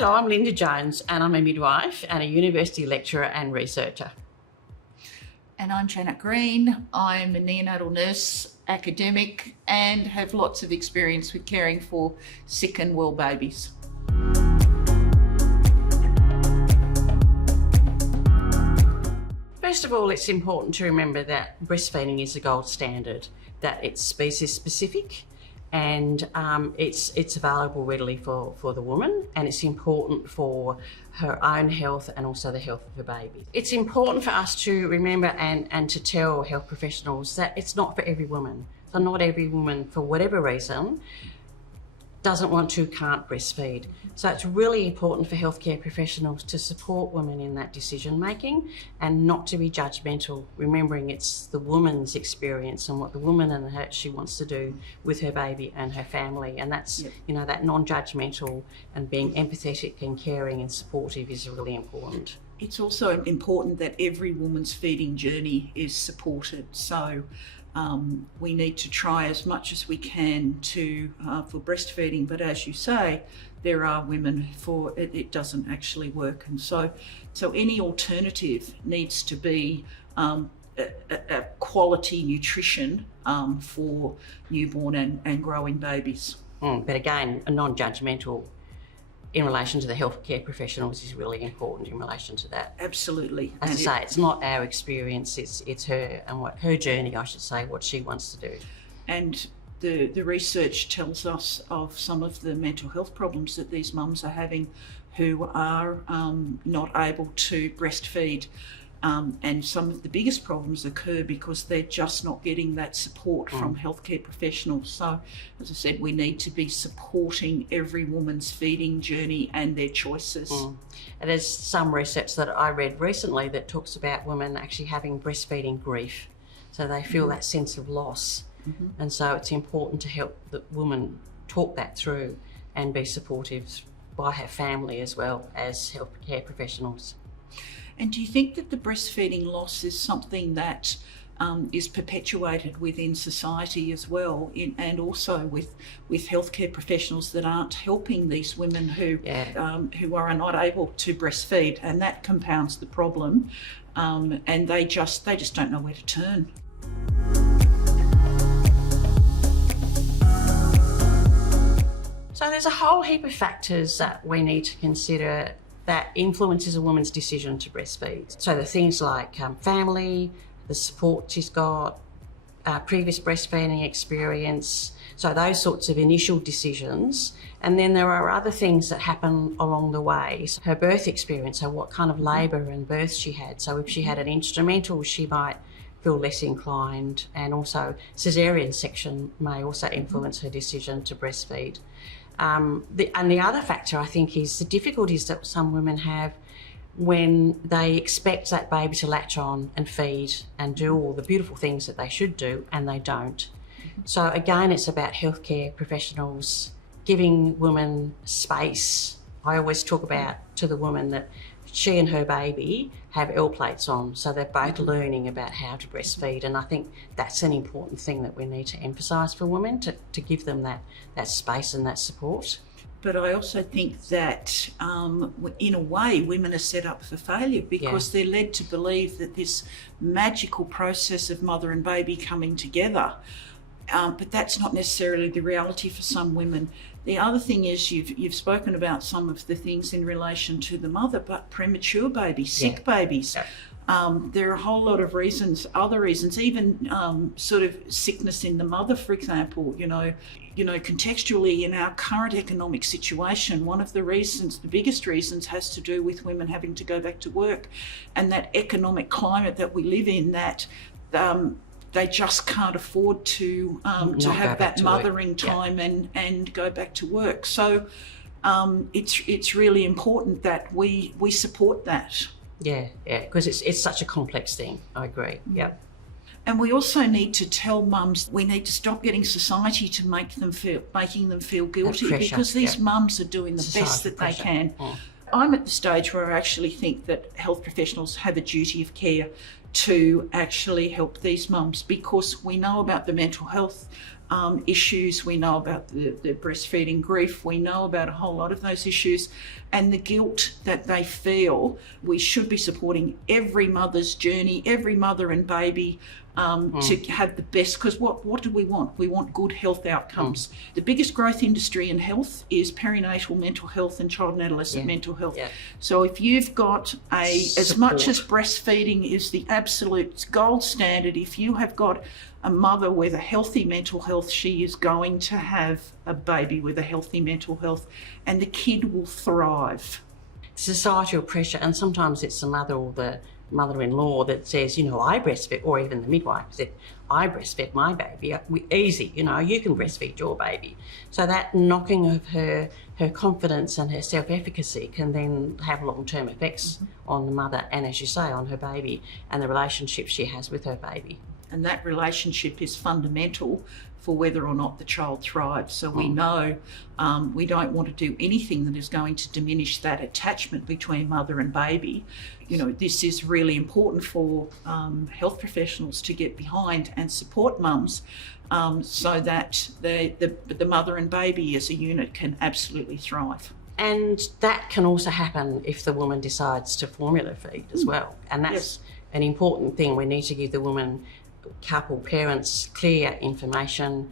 Hello, I'm Linda Jones and I'm a midwife and a university lecturer and researcher. And I'm Janet Green. I'm a neonatal nurse, academic, and have lots of experience with caring for sick and well babies. First of all, it's important to remember that breastfeeding is the gold standard, that it's species specific and it's available readily for the woman, and it's important for her own health and also the health of her baby. It's important for us to remember and to tell health professionals that it's not for every woman. So not every woman, for whatever reason, doesn't want to, can't breastfeed. So it's really important for healthcare professionals to support women in that decision making and not to be judgmental, remembering it's the woman's experience and what the woman and she wants to do with her baby and her family. And that's, you know, that non-judgmental and being empathetic and caring and supportive is really important. It's also important that every woman's feeding journey is supported. So we need to try as much as we can for breastfeeding, but as you say, there are women for it doesn't actually work, and so any alternative needs to be a quality nutrition for newborn and growing babies. But again, a non-judgmental in relation to the healthcare professionals is really important in relation to that. Absolutely. As I say, it's not our experience, it's her and what her journey, I should say, what she wants to do. And the research tells us of some of the mental health problems that these mums are having who are not able to breastfeed. And some of the biggest problems occur because they're just not getting that support from healthcare professionals. So, as I said, we need to be supporting every woman's feeding journey and their choices. And there's some research that I read recently that talks about women actually having breastfeeding grief. So they feel that sense of loss. And so it's important to help the woman talk that through and be supportive by her family as well as healthcare professionals. And do you think that the breastfeeding loss is something that is perpetuated within society as well, and also with healthcare professionals that aren't helping these women who are not able to breastfeed, and that compounds the problem, and they just don't know where to turn. So there's a whole heap of factors that we need to consider that influences a woman's decision to breastfeed. So the things like family, the support she's got, previous breastfeeding experience, so those sorts of initial decisions. And then there are other things that happen along the way. So her birth experience, so what kind of labour and birth she had. So if she had an instrumental, she might feel less inclined, and also caesarean section may also influence her decision to breastfeed. And the other factor, I think, is the difficulties that some women have when they expect that baby to latch on and feed and do all the beautiful things that they should do, and they don't. So again, it's about healthcare professionals giving women space. I always talk about to the woman that she and her baby have L plates on, so they're both learning about how to breastfeed, and I think that's an important thing that we need to emphasise for women, to give them that space and that support. But I also think that in a way women are set up for failure because they're led to believe that this magical process of mother and baby coming together, but that's not necessarily the reality for some women. The other thing is you've spoken about some of the things in relation to the mother, but premature babies, sick babies. There are a whole lot of reasons, other reasons, even sort of sickness in the mother, for example. You know, contextually in our current economic situation, one of the reasons, the biggest reasons, has to do with women having to go back to work, and that economic climate that we live in, that they just can't afford to have that mothering time and go back to work. So it's really important that we support that. Yeah, because it's such a complex thing. I agree. And we also need to tell mums we need to stop getting society to making them feel guilty, because these mums are doing the best that they can. I'm at the stage where I actually think that health professionals have a duty of care to actually help these mums, because we know about the mental health issues, we know about the breastfeeding grief, we know about a whole lot of those issues, and the guilt that they feel. We should be supporting every mother's journey, every mother and baby, to have the best, because what do we want? We want good health outcomes. The biggest growth industry in health is perinatal mental health and child and adolescent mental health. So if you've got as much as breastfeeding is the absolute gold standard, if you have got a mother with a healthy mental health, she is going to have a baby with a healthy mental health, and the kid will thrive. Societal pressure, and sometimes it's the mother or the mother-in-law that says, you know, I breastfeed, or even the midwife said, I breastfed my baby. Easy, you know, you can breastfeed your baby. So that knocking of her confidence and her self-efficacy can then have long-term effects on the mother and, as you say, on her baby and the relationship she has with her baby. And that relationship is fundamental for whether or not the child thrives. So we know we don't want to do anything that is going to diminish that attachment between mother and baby. You know, this is really important for health professionals to get behind and support mums, so that the mother and baby as a unit can absolutely thrive. And that can also happen if the woman decides to formula feed as well. And that's an important thing. We need to give the woman, couple, parents, clear information,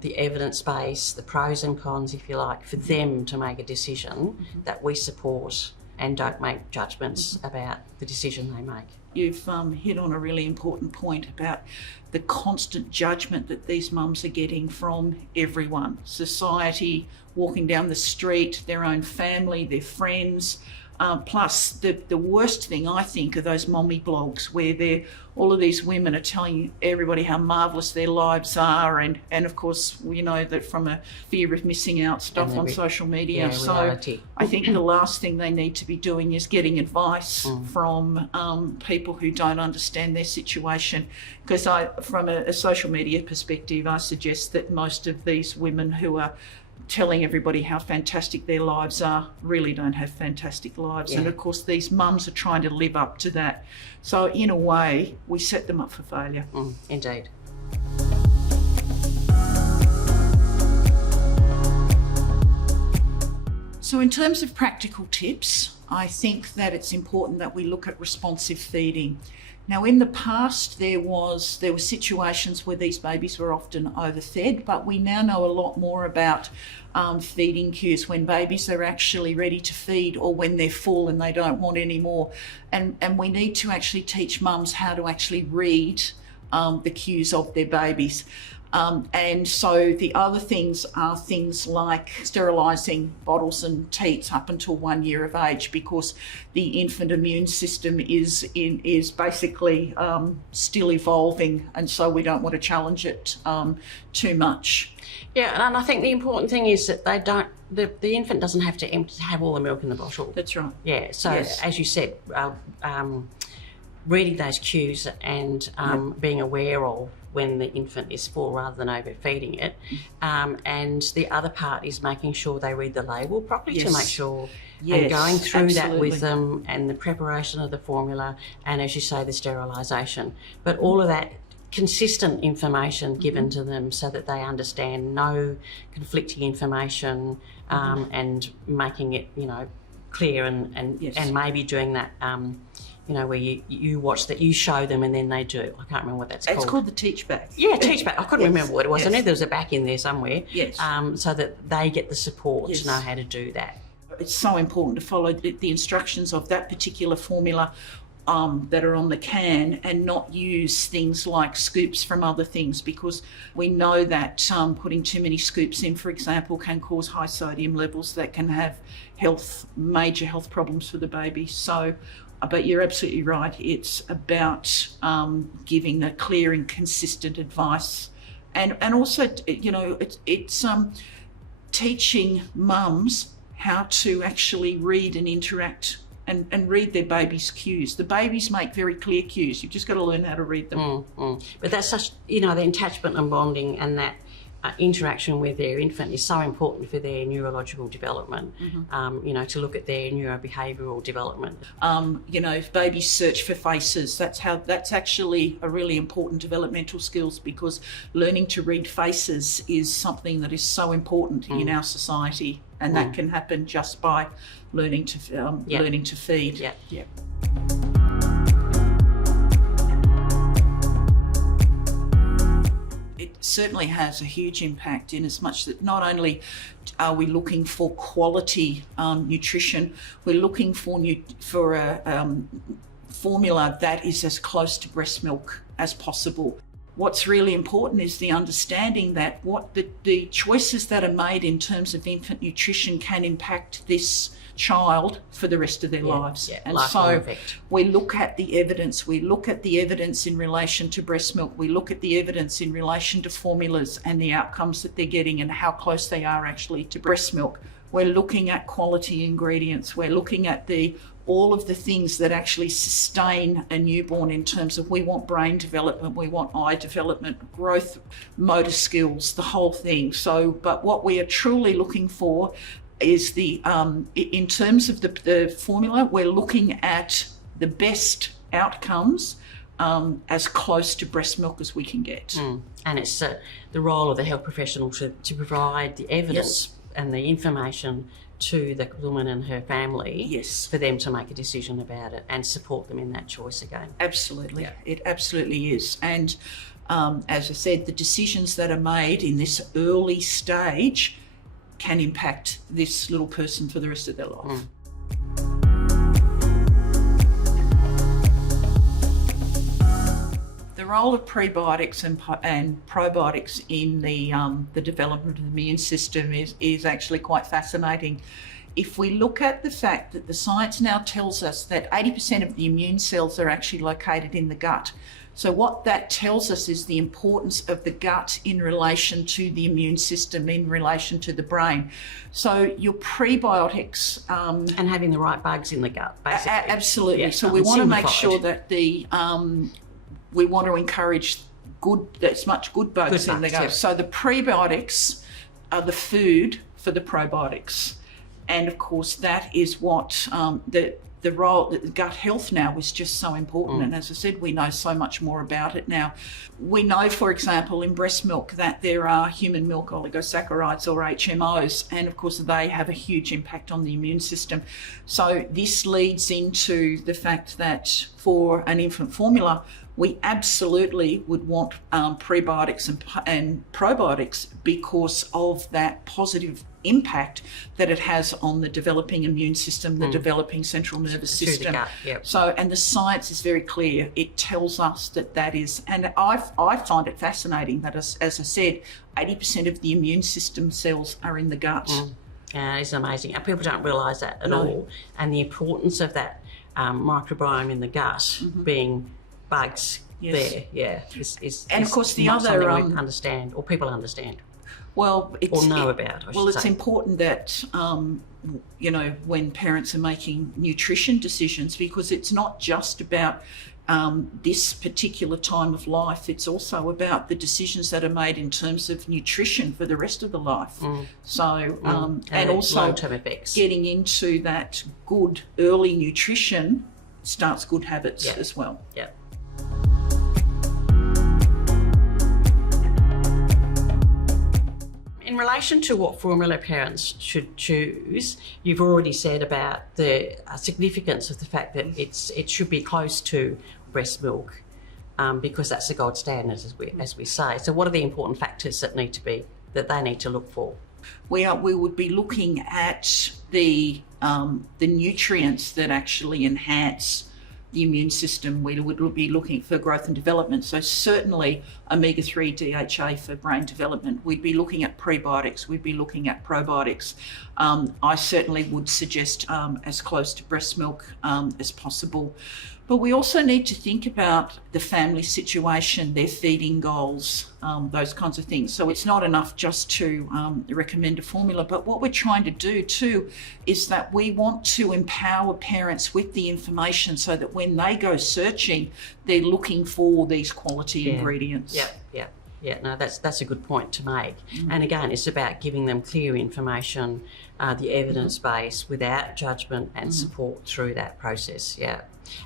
the evidence base, the pros and cons, if you like, for them to make a decision that we support and don't make judgments about the decision they make. You've hit on a really important point about the constant judgment that these mums are getting from everyone. Society, walking down the street, their own family, their friends. Plus, the worst thing, I think, are those mommy blogs where all of these women are telling everybody how marvellous their lives are, and of course we know that from a fear of missing out stuff on social media. So reality. I think the last thing they need to be doing is getting advice from people who don't understand their situation. Because from a social media perspective, I suggest that most of these women who are telling everybody how fantastic their lives are really don't have fantastic lives. And of course these mums are trying to live up to that. So in a way, we set them up for failure. Indeed. So in terms of practical tips, I think that it's important that we look at responsive feeding. Now, in the past, there were situations where these babies were often overfed, but we now know a lot more about feeding cues, when babies are actually ready to feed or when they're full and they don't want any more. And we need to actually teach mums how to actually read the cues of their babies. And so the other things are things like sterilising bottles and teats up until 1 year of age, because the infant immune system is basically still evolving, and so we don't want to challenge it too much. Yeah, and I think the important thing is that the infant doesn't have to have all the milk in the bottle. That's right. Yeah, so as you said, reading those cues and being aware of when the infant is full rather than overfeeding it. And the other part is making sure they read the label properly to make sure, and going through that with them, and the preparation of the formula, and as you say, the sterilisation. But all of that consistent information given to them so that they understand, no conflicting information, and making it, clear and maybe doing that, where you watch that, you show them and then they do. I can't remember what that's called. It's called the teach back. Yeah, teach back. I couldn't remember what it was. I knew there was a back in there somewhere. Yes. So that they get the support to know how to do that. It's so important to follow the instructions of that particular formula that are on the can, and not use things like scoops from other things, because we know that putting too many scoops in, for example, can cause high sodium levels that can have major health problems for the baby. So, but you're absolutely right. It's about giving a clear and consistent advice, and also it's teaching mums how to actually read and interact and read their baby's cues. The babies make very clear cues. You've just got to learn how to read them. But that's such, the attachment and bonding, and that interaction with their infant is so important for their neurological development, to look at their neurobehavioural development. If babies search for faces, that's actually a really important developmental skills, because learning to read faces is something that is so important in our society, and that can happen just by learning to feed. Yeah. It certainly has a huge impact, in as much that not only are we looking for quality nutrition, we're looking for a formula that is as close to breast milk as possible. What's really important is the understanding that what the choices that are made in terms of infant nutrition can impact this child for the rest of their lives. And so we look at the evidence. We look at the evidence in relation to breast milk. We look at the evidence in relation to formulas and the outcomes that they're getting and how close they are actually to breast milk. We're looking at quality ingredients. We're looking at all of the things that actually sustain a newborn, in terms of, we want brain development, we want eye development, growth, motor skills, the whole thing. So, but what we are truly looking for is in terms of the formula, we're looking at the best outcomes as close to breast milk as we can get. And it's the role of the health professional to provide the evidence and the information to the woman and her family, for them to make a decision about it and support them in that choice again. Absolutely, it absolutely is. And as I said, the decisions that are made in this early stage can impact this little person for the rest of their life. The role of prebiotics and probiotics in the development of the immune system is actually quite fascinating. If we look at the fact that the science now tells us that 80% of the immune cells are actually located in the gut. So what that tells us is the importance of the gut in relation to the immune system, in relation to the brain. So your prebiotics... and having the right bugs in the gut, basically. Absolutely. So we want to make sure that we want to encourage as much good bugs in the gut. So the prebiotics are the food for the probiotics. And of course, that is what the role, the gut health now is just so important. And as I said, we know so much more about it now. We know, for example, in breast milk that there are human milk oligosaccharides, or HMOs, and of course they have a huge impact on the immune system. So this leads into the fact that for an infant formula, we absolutely would want prebiotics and probiotics, because of that positive impact that it has on the developing immune system, the developing central nervous system. The gut, So, and the science is very clear. It tells us that is, and I find it fascinating that, as I said, 80% of the immune system cells are in the gut. Yeah, it's amazing. And people don't realise that at all. And the importance of that microbiome in the gut being bugs there, and of course the other something we understand, or people understand. Well, know about. It's important that when parents are making nutrition decisions, because it's not just about this particular time of life. It's also about the decisions that are made in terms of nutrition for the rest of the life. So and also long-term effects. Getting into that good early nutrition starts good habits as well. Yeah. In relation to what formula parents should choose, you've already said about the significance of the fact that it should be close to breast milk, because that's the gold standard, as we say. So what are the important factors that they need to look for? We would be looking at the nutrients that actually enhance the immune system. We would be looking for growth and development. So certainly omega-3 DHA for brain development. We'd be looking at prebiotics. We'd be looking at probiotics. I certainly would suggest as close to breast milk as possible. But we also need to think about the family situation, their feeding goals, those kinds of things. So it's not enough just to recommend a formula, but what we're trying to do too is that we want to empower parents with the information so that when they go searching, they're looking for these quality ingredients. Yeah. Yeah, no, that's a good point to make. And again, it's about giving them clear information, the evidence base, without judgment, and support through that process. Yeah,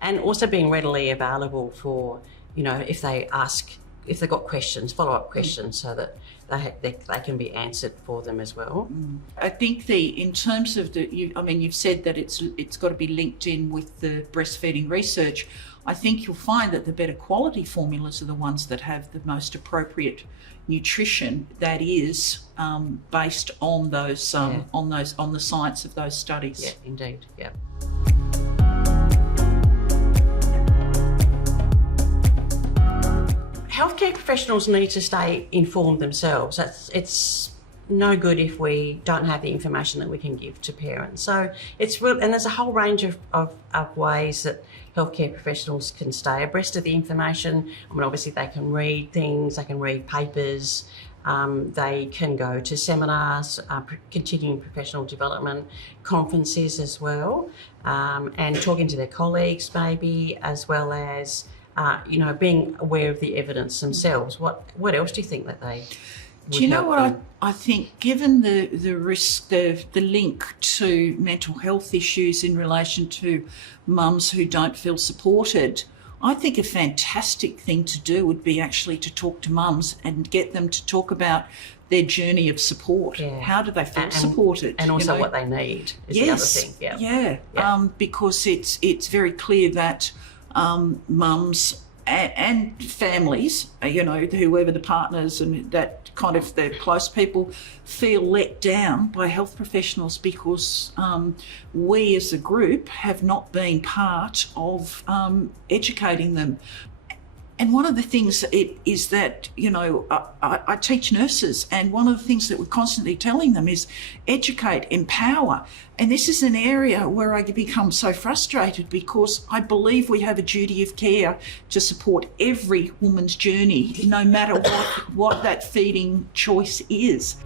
and also being readily available for, if they've got questions, follow-up questions, so that they can be answered for them as well. I think in terms of you've said that it's got to be linked in with the breastfeeding research. I think you'll find that the better quality formulas are the ones that have the most appropriate nutrition that is based on those on the science of those studies. Yeah, indeed. Yeah. Healthcare professionals need to stay informed themselves. It's no good if we don't have the information that we can give to parents. So it's real, and there's a whole range of ways that healthcare professionals can stay abreast of the information. I mean, obviously they can read things, they can read papers, they can go to seminars, continuing professional development conferences as well, and talking to their colleagues maybe, as well as being aware of the evidence themselves. What else do you think that they would? Do you know what I think? Given the risk, the link to mental health issues in relation to mums who don't feel supported, I think a fantastic thing to do would be actually to talk to mums and get them to talk about their journey of support. Yeah. How do they feel supported? And also what they need is the other thing. Yeah. Because it's very clear that mums and families, whoever the partners and that kind of the close people, feel let down by health professionals because we as a group have not been part of educating them. And one of the things is that, I teach nurses, and one of the things that we're constantly telling them is educate, empower. And this is an area where I become so frustrated because I believe we have a duty of care to support every woman's journey, no matter what that feeding choice is.